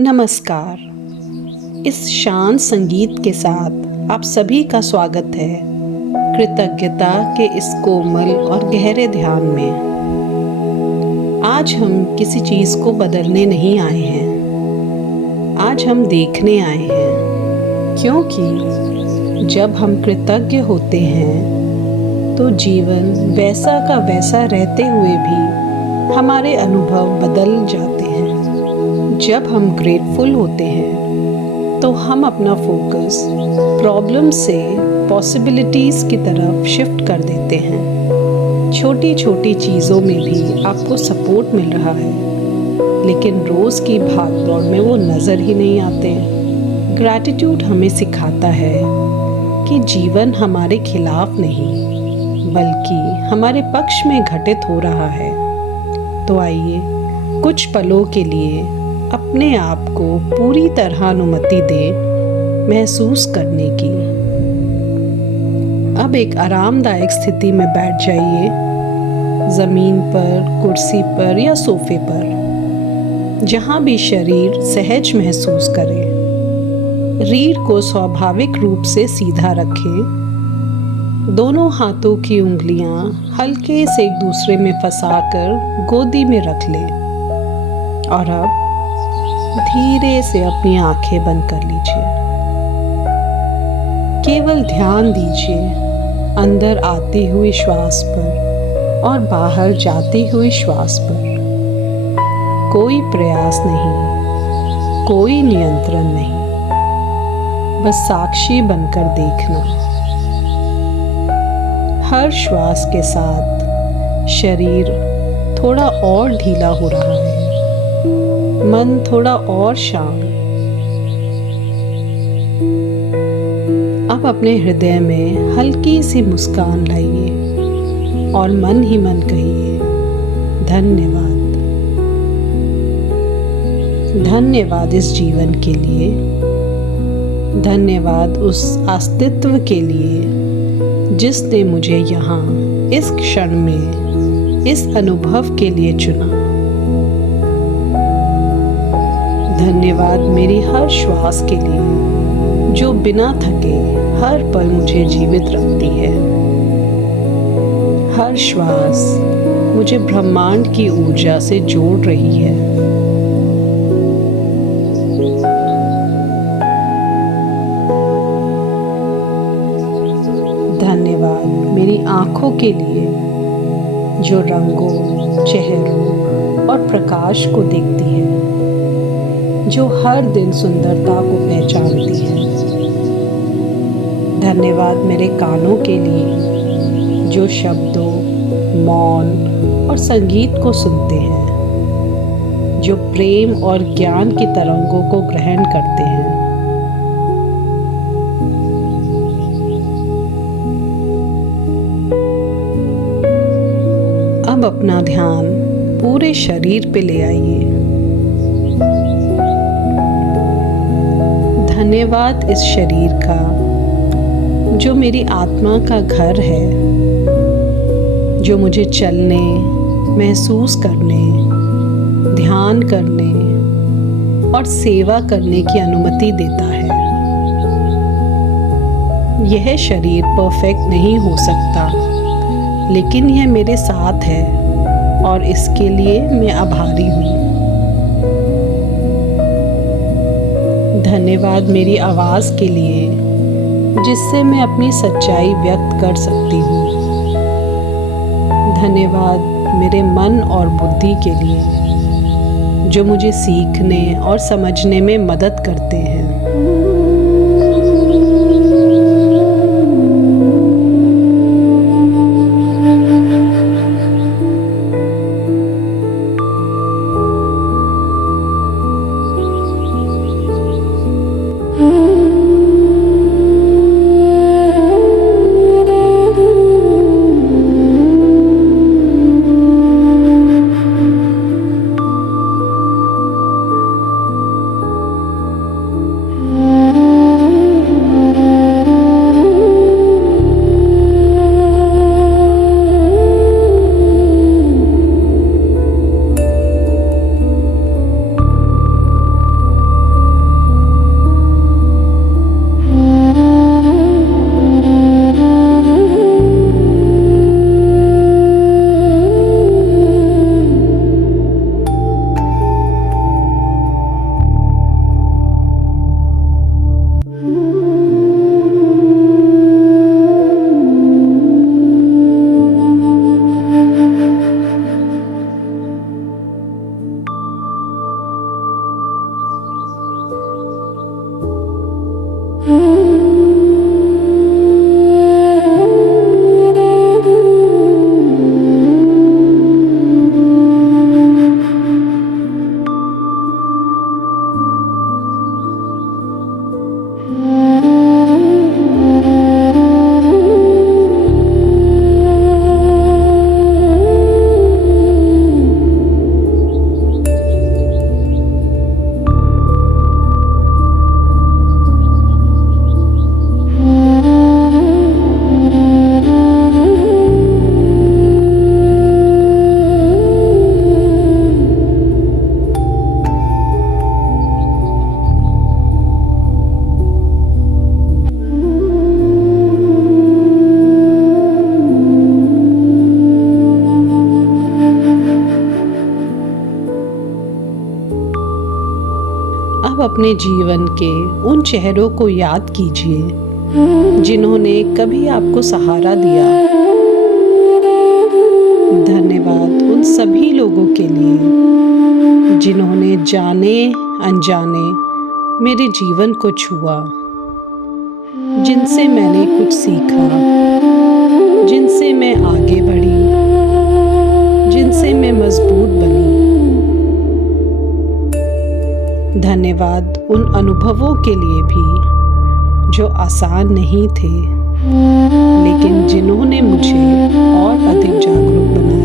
नमस्कार। इस शांत संगीत के साथ आप सभी का स्वागत है कृतज्ञता के इस कोमल और गहरे ध्यान में। आज हम किसी चीज़ को बदलने नहीं आए हैं, आज हम देखने आए हैं, क्योंकि जब हम कृतज्ञ होते हैं तो जीवन वैसा का वैसा रहते हुए भी हमारे अनुभव बदल जाते हैं। जब हम ग्रेटफुल होते हैं तो हम अपना फोकस प्रॉब्लम से पॉसिबिलिटीज़ की तरफ शिफ्ट कर देते हैं। छोटी छोटी चीज़ों में भी आपको सपोर्ट मिल रहा है, लेकिन रोज़ की भागदौड़ में वो नज़र ही नहीं आते। ग्रैटिट्यूड हमें सिखाता है कि जीवन हमारे खिलाफ नहीं बल्कि हमारे पक्ष में घटित हो रहा है। तो आइए कुछ पलों के लिए अपने आप को पूरी तरह अनुमति दें महसूस करने की। अब एक आरामदायक स्थिति में बैठ जाइए, ज़मीन पर, कुर्सी पर या सोफे पर, जहाँ भी शरीर सहज महसूस करे। रीढ़ को स्वाभाविक रूप से सीधा रखें। दोनों हाथों की उंगलियां हल्के से एक दूसरे में फंसाकर गोदी में रख लें और अब धीरे से अपनी आंखें बंद कर लीजिए। केवल ध्यान दीजिए अंदर आते हुए श्वास पर और बाहर जाते हुए श्वास पर। कोई प्रयास नहीं, कोई नियंत्रण नहीं, बस साक्षी बनकर देखना। हर श्वास के साथ शरीर थोड़ा और ढीला हो रहा है, मन थोड़ा और शांत। अब अपने हृदय में हल्की सी मुस्कान लाइए और मन ही मन कहिए, धन्यवाद। धन्यवाद इस जीवन के लिए, धन्यवाद उस अस्तित्व के लिए जिसने मुझे यहाँ इस क्षण में इस अनुभव के लिए चुना। धन्यवाद मेरी हर श्वास के लिए जो बिना थके हर पल मुझे जीवित रखती है। हर श्वास मुझे ब्रह्मांड की ऊर्जा से जोड़ रही है। धन्यवाद मेरी आँखों के लिए जो रंगों, चेहरों और प्रकाश को देखती है, जो हर दिन सुंदरता को पहचानती है। धन्यवाद मेरे कानों के लिए जो शब्दों, मौन और संगीत को सुनते हैं, जो प्रेम और ज्ञान की तरंगों को ग्रहण करते हैं। अब अपना ध्यान पूरे शरीर पे ले आइए। धन्यवाद इस शरीर का जो मेरी आत्मा का घर है, जो मुझे चलने, महसूस करने, ध्यान करने और सेवा करने की अनुमति देता है। यह शरीर परफेक्ट नहीं हो सकता, लेकिन यह मेरे साथ है और इसके लिए मैं आभारी हूँ। धन्यवाद मेरी आवाज़ के लिए जिससे मैं अपनी सच्चाई व्यक्त कर सकती हूँ। धन्यवाद मेरे मन और बुद्धि के लिए जो मुझे सीखने और समझने में मदद करते हैं। अब अपने जीवन के उन चेहरों को याद कीजिए जिन्होंने कभी आपको सहारा दिया। धन्यवाद उन सभी लोगों के लिए जिन्होंने जाने अनजाने मेरे जीवन को छुआ, जिनसे मैंने कुछ सीखा, जिनसे मैं आगे बढ़ी, जिनसे मैं मजबूत बनी। धन्यवाद उन अनुभवों के लिए भी जो आसान नहीं थे, लेकिन जिन्होंने मुझे और अधिक जागरूक बनाया।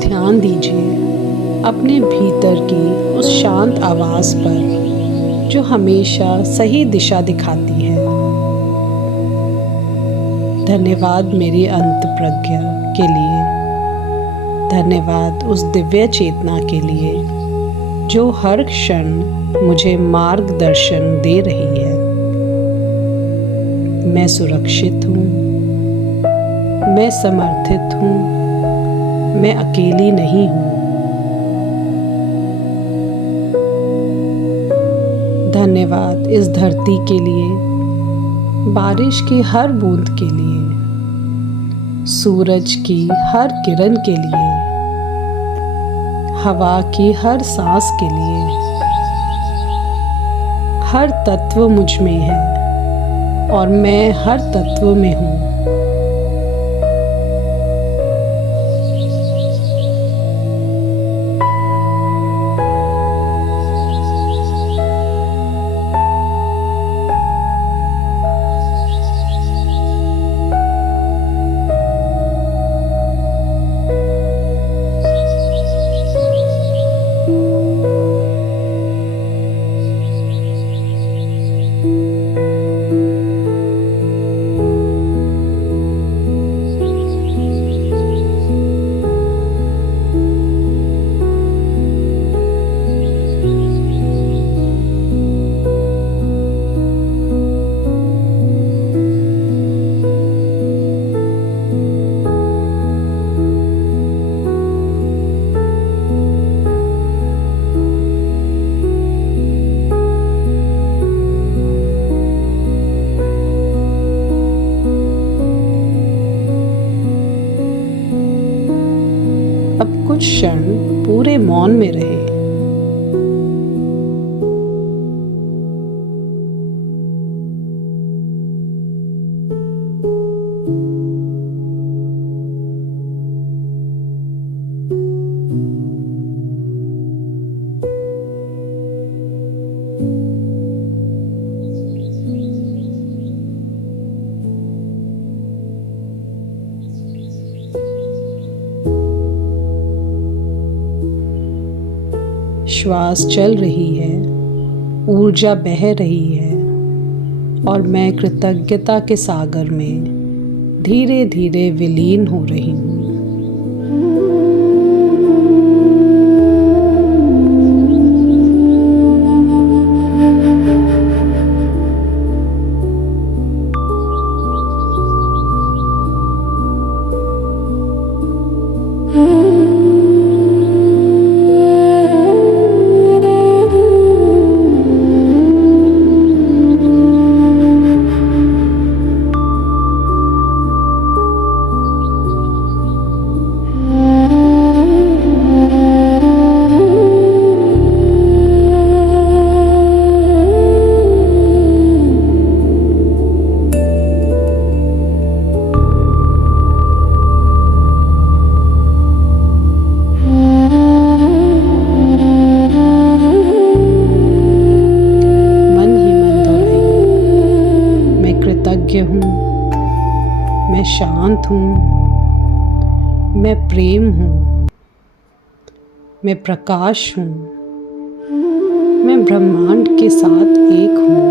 ध्यान दीजिए अपने भीतर की उस शांत आवाज़ पर जो हमेशा सही दिशा दिखाती है। धन्यवाद मेरी अंत प्रज्ञा के लिए। धन्यवाद उस दिव्य चेतना के लिए जो हर क्षण मुझे मार्गदर्शन दे रही है। मैं सुरक्षित हूँ, मैं समर्थित हूँ, मैं अकेली नहीं हूँ। धन्यवाद इस धरती के लिए, बारिश की हर बूंद के लिए, सूरज की हर किरण के लिए, हवा की हर सांस के लिए। हर तत्व मुझ में है और मैं हर तत्व में हूँ। अब कुछ क्षण पूरे मौन में रहे। श्वास चल रही है, ऊर्जा बह रही है और मैं कृतज्ञता के सागर में धीरे धीरे विलीन हो रही हूँ। कृतज्ञ हूँ, मैं शांत हूँ, मैं प्रेम हूँ, मैं प्रकाश हूँ, मैं ब्रह्मांड के साथ एक हूँ।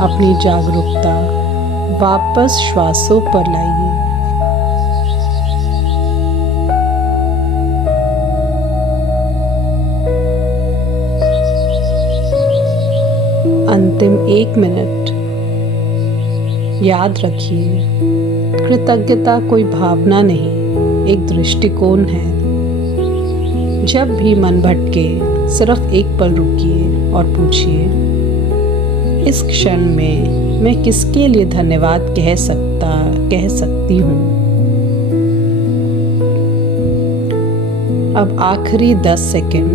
अपनी जागरूकता वापस श्वासों पर लाइए। अंतिम 1 मिनट याद रखिए, कृतज्ञता कोई भावना नहीं, एक दृष्टिकोण है। जब भी मन भटके, सिर्फ एक पल रुकिए और पूछिए, इस क्षण में मैं किसके लिए धन्यवाद कह सकती हूँ। अब आखिरी 10 सेकंड।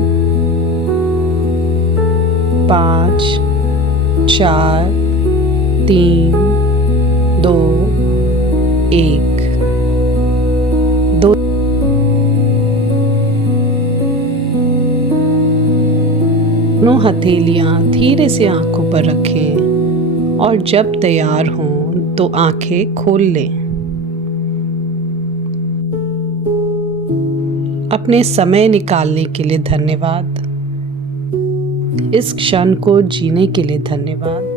5, 4, 3, 2, 1। दोनों हथेलियां धीरे से आंखों पर रखें और जब तैयार हों तो आंखें खोल लें। अपने समय निकालने के लिए धन्यवाद। इस क्षण को जीने के लिए धन्यवाद।